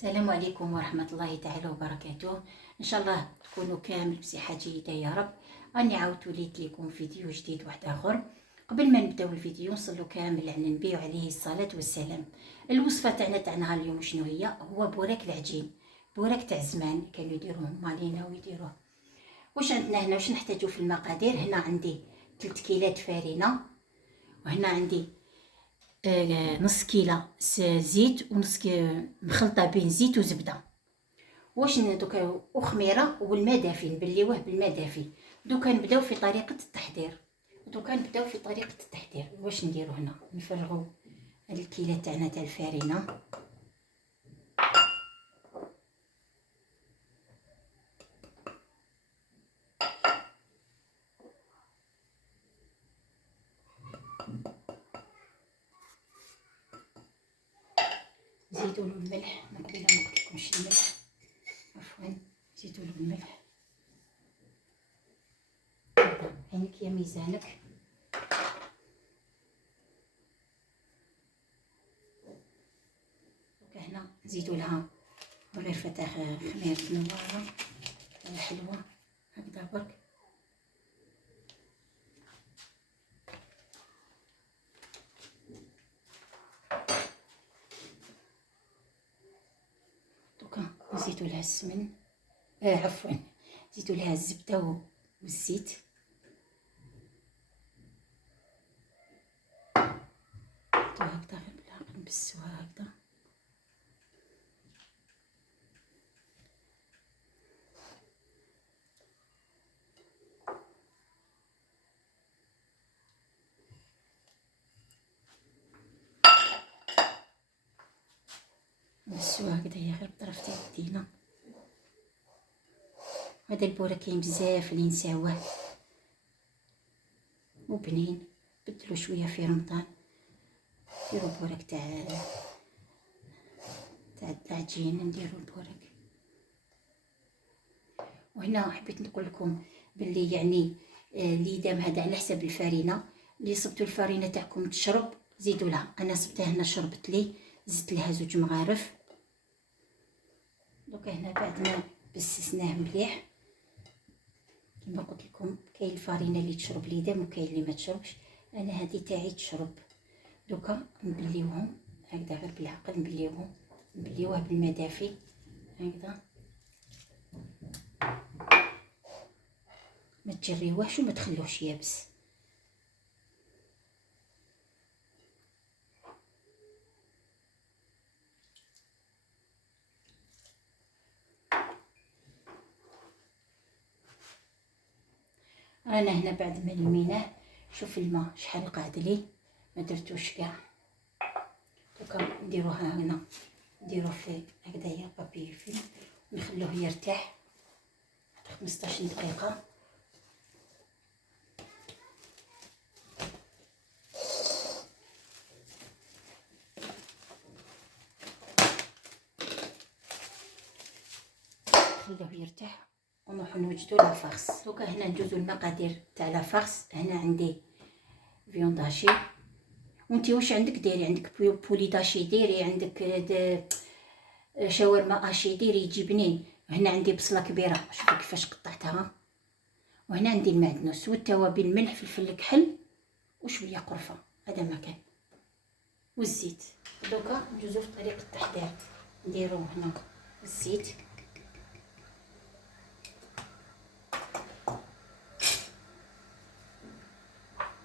السلام عليكم ورحمة الله تعالى وبركاته. ان شاء الله تكونوا كامل بصحة جيدة يا رب. راني عاودت وليت لكم فيديو جديد واحد اخر. قبل ما نبداو الفيديو نصلوا كامل على النبي وعليه الصلاة والسلام. الوصفة تاع نهار اليوم شنو هي؟ هو بوراك العجين، بوراك تاع زمان كانوا يديروه مالينا ويديروه. واش عندنا هنا؟ واش نحتاجو في المقادير؟ هنا عندي 3 كيلات فرينة، وهنا عندي نص كيلة زيت، ونص مخلطة بين زيت وزبدة. واش دوكا وخميره والماء دافي نبليوه بالماء دافي. دوكا نبداو في طريقه التحضير. واش نديرو هنا؟ نفرغوا الكيله تاعنا تاع الفارينه، نزيدوا له الملح. قبيله ما قلتلكمش الملح، عفوا، نزيدوا له الملح. عينك يا ميزانك. دوكا هنا نزيدوا لها غرفه تاع خميره نواره حلوه هكذا برك. دوكا نزيدوا لها السمن، عفوا نزيدوا لها الزبده والزيت. هكذا غير بالعقل نبسوها هكذا. نبسوها هكذايا غير بطرف تاع يدينا. هذا البورا كاين بزاف اللي نساوه وبنين، بدلو شويه في رمضان نديرو بوراك تاع العجين، نديرو البوراك. وهنا حبيت نقول لكم باللي يعني اللي دام هذا على حساب الفرينه. اللي صبتوا الفرينه تاعكم تشرب زيدوا لها. انا صبتها هنا شربت لي، زدت لها 2 مغارف. دوكا هنا بعد ما بسسناه مليح كما قلت لكم، كاين الفرينه اللي تشرب لي دم وكاين اللي ما تشربش. انا هذه تاعي تشرب. دوكا نبليوهم هكذا غير بالعقل، نبليوه بالماء دافي هكذا، ما تجريوهش وما تخلوهش يابس. رانا هنا بعد ما لميناه، شوف الماء شحال قعد لي، ما درتوش كاع. دوكا نديروها هنا، نديروه في هكذايا بابي فيلم ونخلوه يرتاح 15 دقيقه. نخلوه يرتاح ونروحو نوجدو لافارس. دوكا هنا ندوزو المقادير تاع لافارس. هنا عندي فيون داشي، وانتي واش عندك ديري، عندك بولي داشي ديري، عندك شاورما اشي ديري يجي بنين. هنا عندي بصله كبيره، شوفوا كيفاش قطعتها. وهنا عندي المعدنوس والتوابل، الملح، فلفل الكحل وشويه قرفه، هذا ما كان، والزيت. دوكا ندوزو في طريقه التحضير. نديرو هنا الزيت،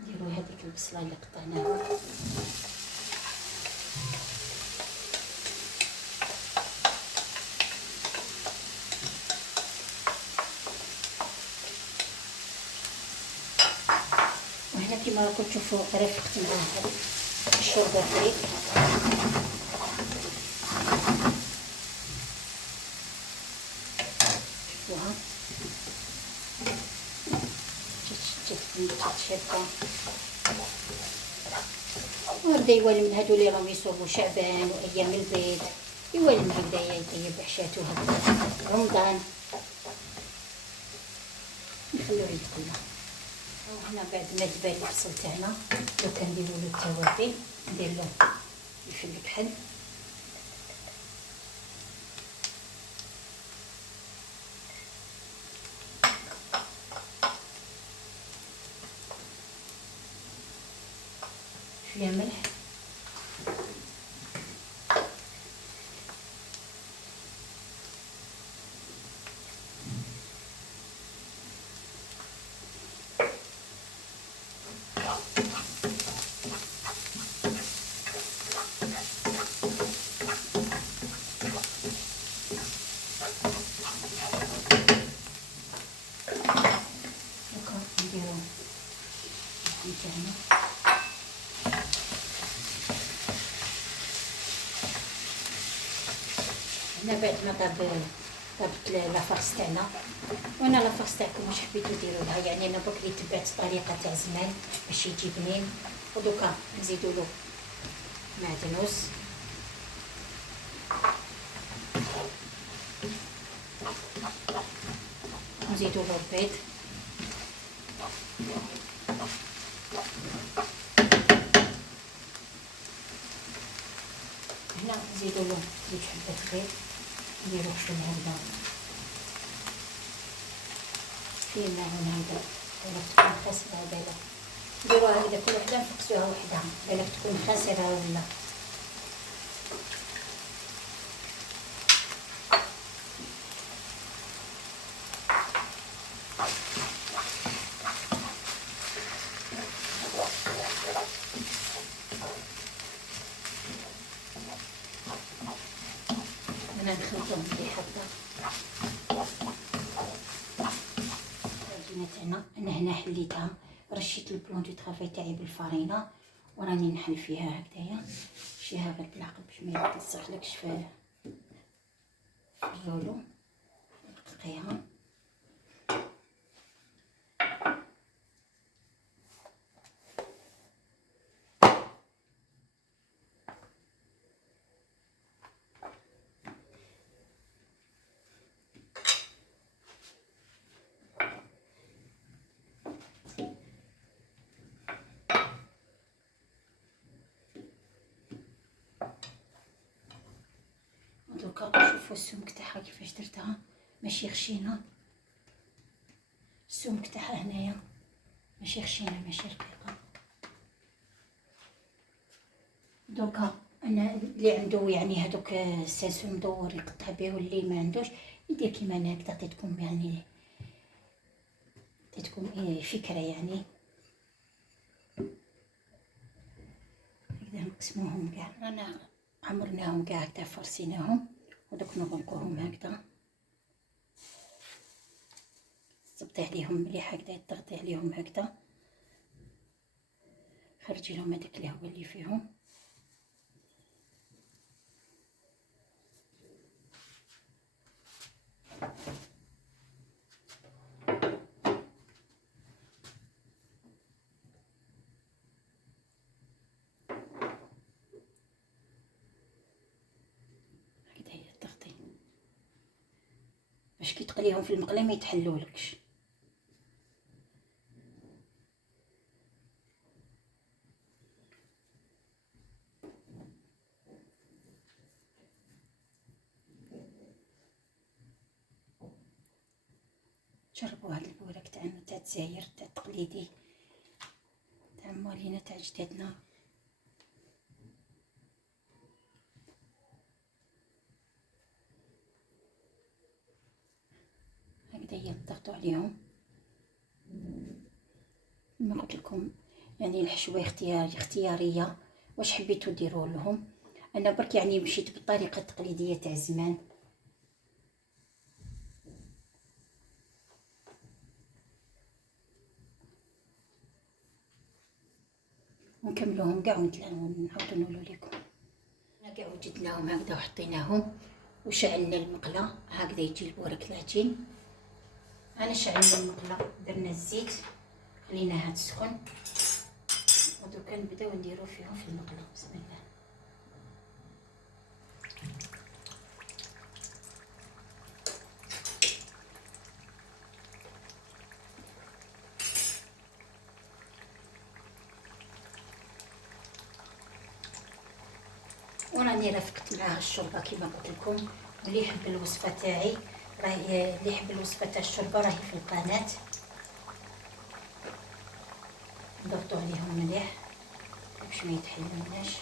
نديرو هذيك البصله اللي قطعناها، وهنا كيما راكم تشوفوا رافقت معاه الشوربه فريك. شوفوها تتشابكه، وهبدا يولي من هادو اللي راهم يصوموا شعبان وايام البيض، يولي من هكذايا يطيب عشاتو هكذا رمضان، نخلوه يتقلى. وهنا بعد ما دبل البصل تاعنا، دوكا نديرو له التوابل، ندير له الفلفل الكحل، شويه ملح، دوكا نديرو تاعنا. هنا بعد ما طابت لافاس تاعنا، وانا لافاس تاعكم واش حبيتو ديروا لها، يعني انا بكري تبعت طريقه تاع زمان باش يجي بنين. ودوكا نزيدو له معدنوس، نزيدو له البيض، هنا نزيدو له 2 حبات بيض، نديرو شويه هكذا فيه معون هكذا، بالك تكون خاسره بالك نديروها هكذا كل وحده نفقسوها وحدها، بالك تكون خاسره ولا. انا نخلطهم مليح هكذا. العجينه تاعنا انا هنا حليتها، رشيت البلون دو طرافاي تاعي بالفرينه وراني نحل فيها هكذايا. شيها غير بالعقل باش ما يتلصقلكش في الرولو. دقيقه دوكا شوفوا السمك تاعها كيفاش درتها، ماشي خشينه. السمك تاعها هنايا ماشي خشينه ماشي رقيقه. دوكا انا اللي عنده يعني هذوك الساسو مدور يقطع به، واللي ما عندوش يدير كيما انا هكذا. عطيتكم يعني عطيتكم فكره يعني. هكذا نقسموهم كاع، رانا عمرناهم كاع هكذا فرسيناهم، ودوك نغلقوهم هكذا. صبتي عليهم مليح هكذا، تضغطي عليهم هكذا، خرجي لهم هذاك الهواء اللي فيهم. هكذا تضغطي باش كي تقليهم في المقله ما يتحلولكش. جربوا هاد البورك تاعنا تاع الجزائر تاع التقليدي تاع موالينا تاع جدادنا. هكذايا تضغطوا عليهم. كما قلت لكم يعني الحشوه اختياريه، واش حبيتوا ديروا لهم. انا برك يعني مشيت بالطريقه التقليديه تاع زمان. ونكملوهم كاع ونعاودو نقولوا لكم. انا كاع وجدناهم هكذا وحطيناهم وشعلنا المقله هكذا يجي البورك العجين. انا شعلنا المقله، درنا الزيت خليناها تسخن، ودوكا نبداو نديرو فيهم في المقله. بسم الله. وراني رافقت معاها الشوربه كما قلت لكم. اللي يحب الوصفه تاعي اللي يحب الوصفه تاع الشوربه راهي في القناه. نضغطوا عليهم مليح باش ما يتحلمناش.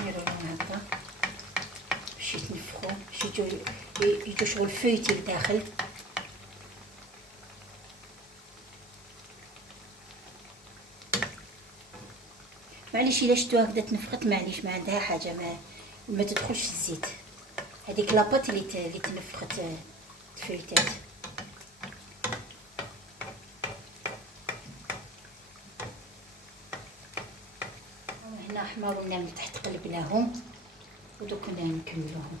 نديرو لهم هكا باش يتنفخو، باش يجو شغل فويتي لداخل. معليش الا شفتوها هكذا تنفخت، معليش ما عندها حاجه، ما تدخلش الزيت، هذيك لاباط اللي تنفخت تفويتات. هنا حمرنا من تحت قلبناهم ودوك نكملوهم.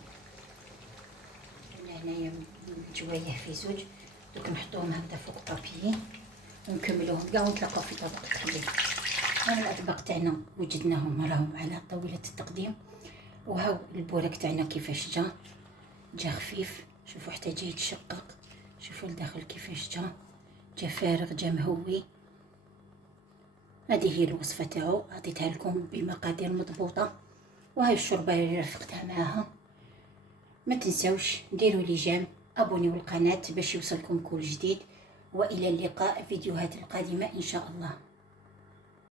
هنايا جوايه في زوج، دوك نحطوهم هكذا فوق بابي ونكملوهم كاع ونتلاقاو في طبق التحليل. هنا الاطباق تاعنا وجدناهم راهم على طاوله التقديم. وهاو البوراك تاعنا كيفاش جا خفيف، شوفوا حتى جاي يتشقق، شوفوا لداخل كيفاش جا فارغ، جا مهوي. هذه هي الوصفه تاعو، عطيتها لكم بمقادير مضبوطه. وهاي الشوربه اللي رفقتها معاها. ما تنسوش ديروا لي جيم، ابونيو القناه باش يوصلكم كل جديد. والى اللقاء، فيديوهات القادمه ان شاء الله.